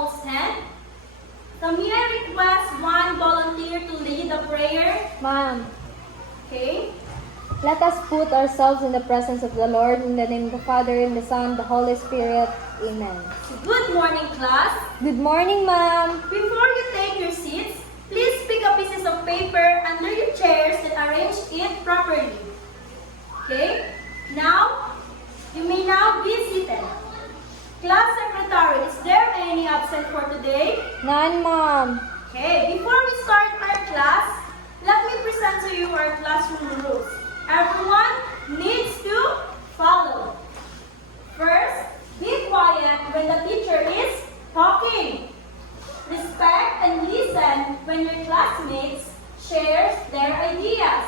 all stand? So may I request one volunteer to lead the prayer? Ma'am, Okay. let us put ourselves in the presence of the Lord in the name of the Father, and the Son, and the Holy Spirit. Amen. So good morning, class. Good morning, ma'am. Before you take your seats, please pick up pieces of paper under your chairs and arrange it properly. Okay? Now, you may now be seated. Class secretary, is there any absent for today? None, ma'am. Okay, before we start our class, let me present to you our classroom rules. Everyone needs to follow. First, be quiet when the teacher is talking. Respect and listen when your classmates share their ideas.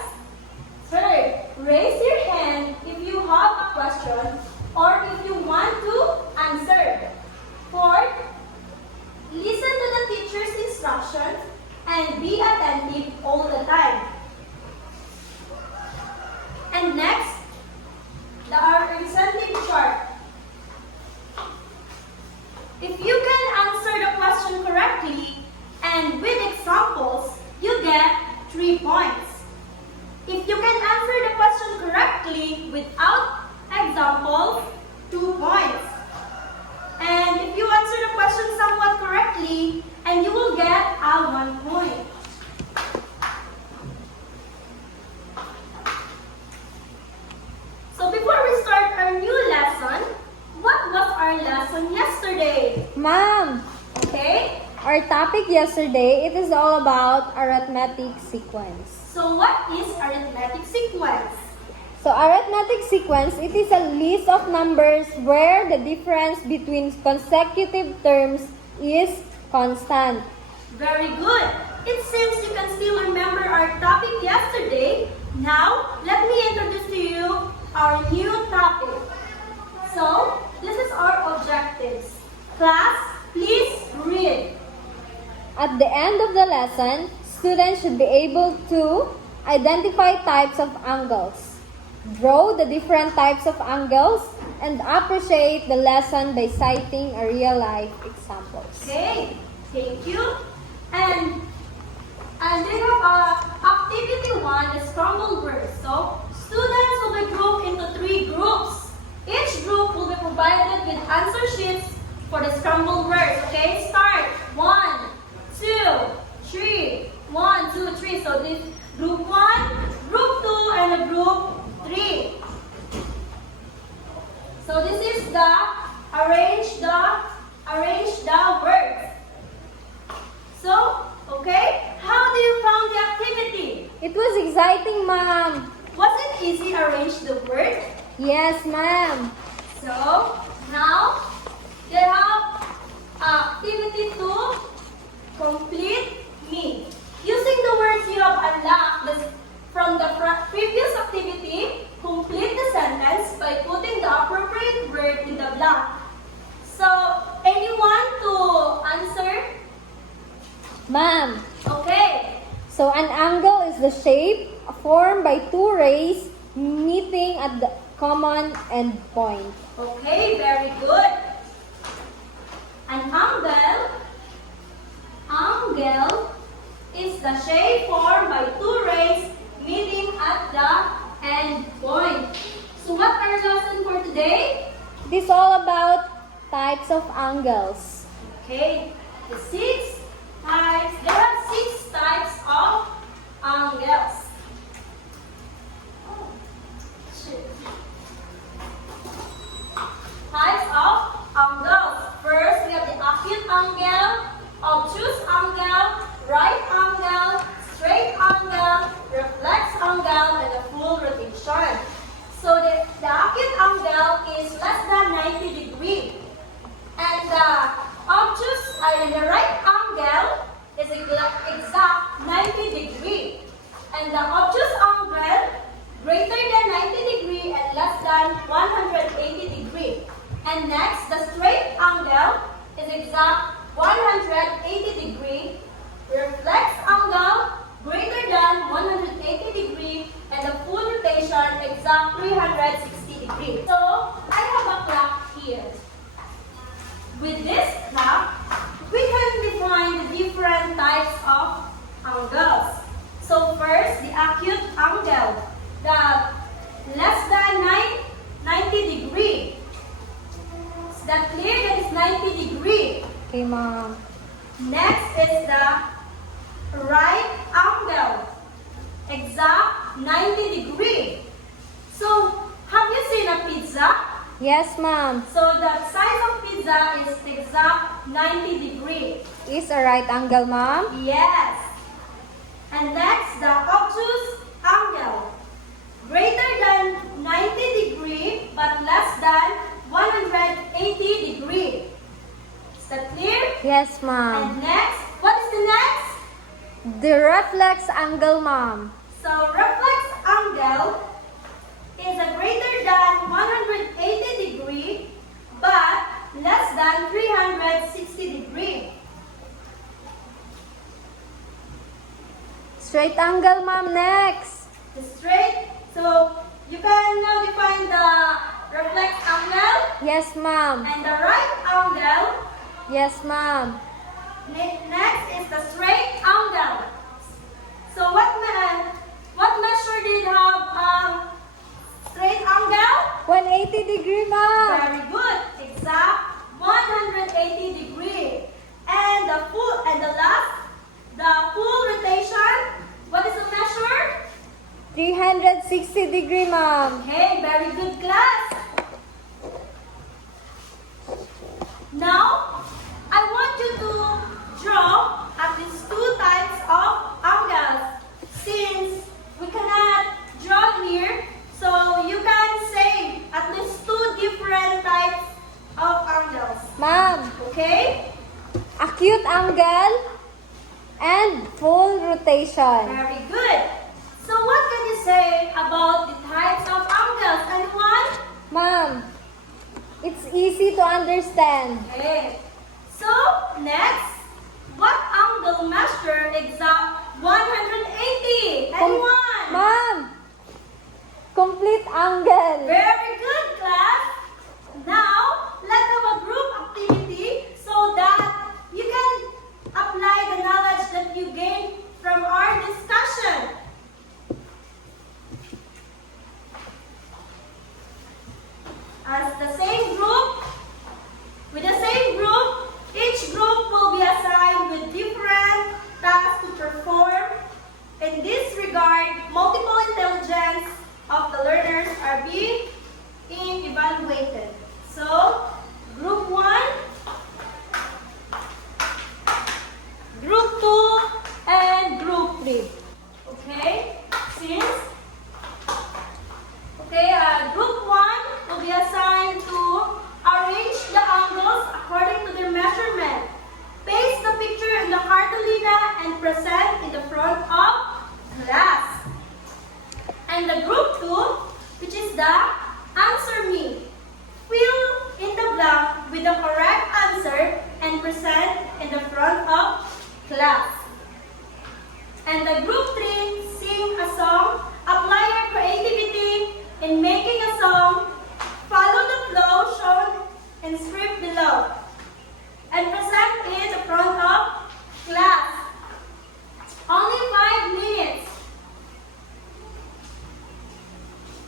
Third, raise your hand if you have a question or if you want to answer. Fourth, listen to the teacher's instructions and be attentive all the time. And next, our incentive chart. If you can answer the question correctly and with examples, you get 3 points. If you can answer the question correctly without examples, 2 points. And if you answer the question somewhat correctly, and you will get a 1 point. So before we start our new lesson, what was our lesson yesterday? Ma'am, Okay? our topic yesterday, it is all about arithmetic sequence. So what is arithmetic sequence? So arithmetic sequence, it is a list of numbers where the difference between consecutive terms is constant. Very good. It seems you can still remember our topic yesterday. Now, let me introduce to you our new topic. So, this is our objectives. Class, please read. At the end of the lesson, students should be able to identify types of angles, draw the different types of angles, and appreciate the lesson by citing a real-life examples. Okay, thank you. And we have activity 1, the scrambled words. So, students will be grouped into 3 groups. Each group will be provided with answer sheets for the scrambled words. Okay, start. 1, 2, 3. 1, 2, 3. So, this group 1, group 2, and a group 3. So, this is the arrange the words. So, okay, how do you found the activity? It was exciting, ma'am. Was it easy arrange the word? Yes, ma'am. So, now, you have activity 2, complete me. Using the words you have unlocked from the previous activity, complete the sentence by putting the appropriate word in the blank. So, anyone to answer? Ma'am, Okay. so an angle is the shape formed by two rays meeting at the common end point. Okay, very good. An angle is the shape formed by two rays meeting at the end point. So what are lesson for today? It is all about types of angles. Okay, the 6 types. There are 6 types of angles. Types of angles. First, we have the acute angle, obtuse angle, right angle, straight angle, reflex angle, and the full rotation. So the acute angle is less than 90 degrees. And the obtuse, the right angle is exact 90 degrees. And the obtuse angle greater than 90 degrees and less than 180 degrees. And next, the straight angle is exact 180 degrees. Reflex angle greater than 180 degrees. And the full rotation exact 360 degrees. So, I have a clock here. With this clock, angle. The less than 90 degree. Is that clear? That is 90 degree. Okay, ma'am. Next is the right angle. Exact 90 degree. So, have you seen a pizza? Yes, ma'am. So, the size of pizza is exact 90 degree. Is a right angle, ma'am? Yes. And next, the obtuse angle. Greater than 90 degree, but less than 180 degree. Is that clear? Yes, ma'am. And next, what is the next? The reflex angle, ma'am. So, reflex angle is a greater than 180 degree, but less than 360 degree. Straight angle, ma'am, next. The straight, so you can now define the reflex angle Yes, ma'am. and the right angle. Yes, ma'am. Next is the straight angle. So what measure did have straight angle? 180 degree, ma'am. Very good. Exact 180 degree. And the full rotation. What is the measure? 360 degree, ma'am. Okay, very good class. Now, I want you to draw at least two types of angles. Since we cannot draw here, so you can say at least two different types of angles. Ma'am, Okay? acute angle and full rotation. Very good. So what can you say about the types of angles? Anyone? Ma'am, it's easy to understand. Okay. So, next, what angle measure exact 180? Anyone? Ma'am, complete angle. Very good, class. Now, let's have a group activity so that you can apply the knowledge that you gained from our discussion. As the same group, with the same group, each group will be assigned with different tasks to perform. In this regard, multiple intelligence of the learners are being evaluated. So, group 1, group 2, and group 3. Okay? Group 1 will be assigned to arrange the angles according to their measurement. Paste the picture in the cartolina and present in the front of class. And the group 2, which is the answer me. Fill in the blank with the correct answer and present in the front of class. And the group 3, sing a song. Apply your creativity in making a song. Follow the flow shown in script below. And present in the front of class. Only 5 minutes.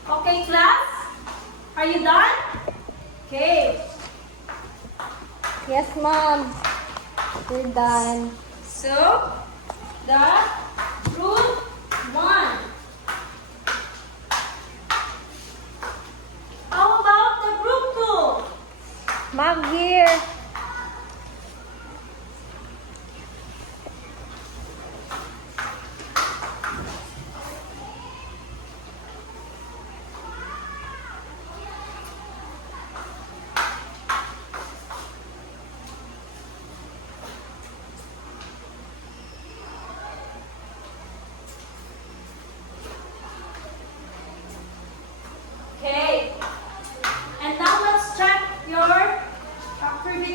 Okay, class? Are you done? Okay. Yes, ma'am. We're done. So, the group 1. How about the group 2? Ma'am, here. Okay. And now let's check your activity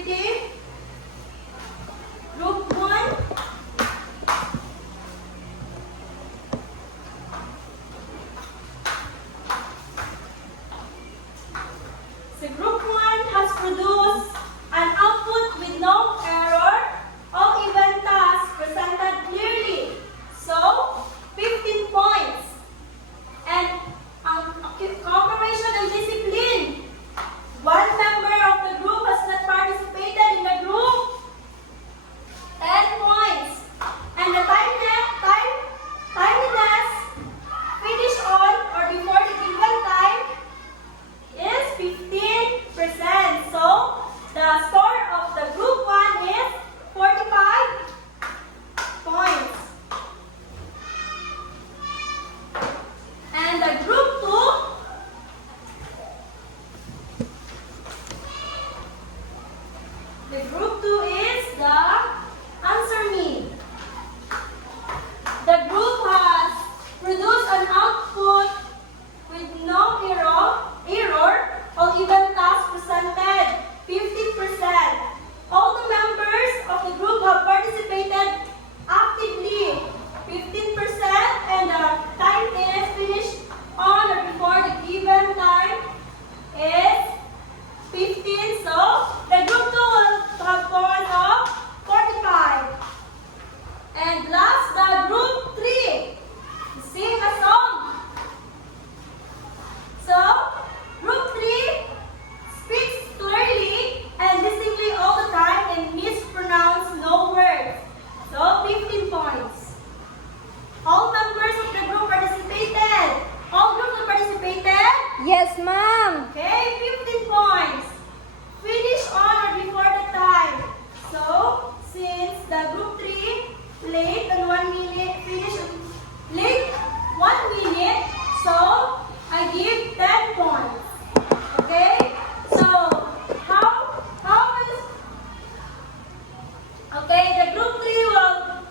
Okay, the group 3 will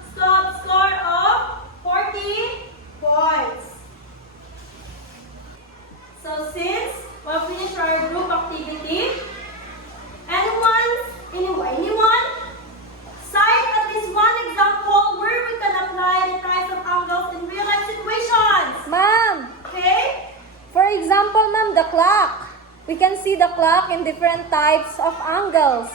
score of 40 points. So since we'll finish our group activity, anyone, cite at least one example where we can apply the types of angles in real life situations. Ma'am, Okay? for example, ma'am, the clock. We can see the clock in different types of angles.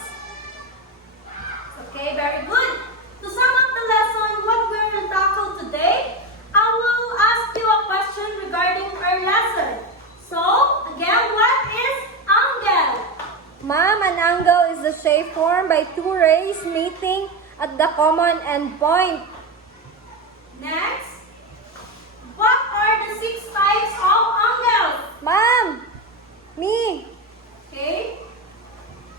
Okay, very good. To sum up the lesson, what we will tackle today, I will ask you a question regarding our lesson. So, again, what is angle? Ma'am, an angle is the shape formed by two rays meeting at the common end point. Next, what are the 6 types of angles? Ma'am, me. Okay,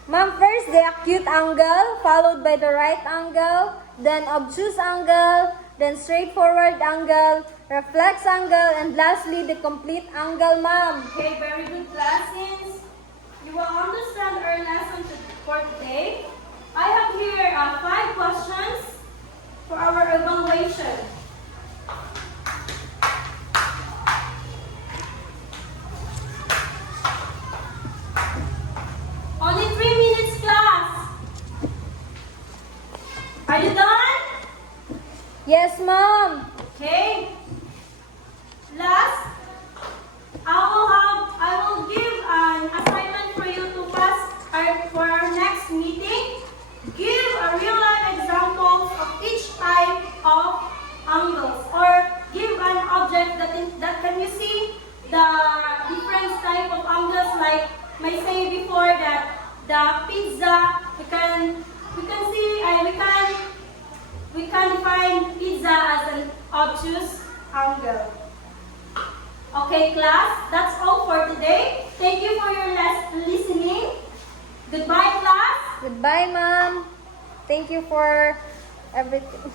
Ma'am, first the acute angle, followed by the right angle, then obtuse angle, then straightforward angle, reflex angle, and lastly the complete angle, ma'am. okay, very good class. Since you will understand our lesson for today, I have here 5 questions for our evaluation. Only 3 minutes, class. Are you done? Yes, ma'am. Okay. Last, I will give an assignment for you to pass for our next meeting. Give a real life examples of each type of angles, or give an object that can you see the different type of angles, like I say before that the pizza we can define pizza as an obtuse angle. Okay, class, that's all for today. Thank you for your listening. Goodbye, class. Goodbye, ma'am. Thank you for everything.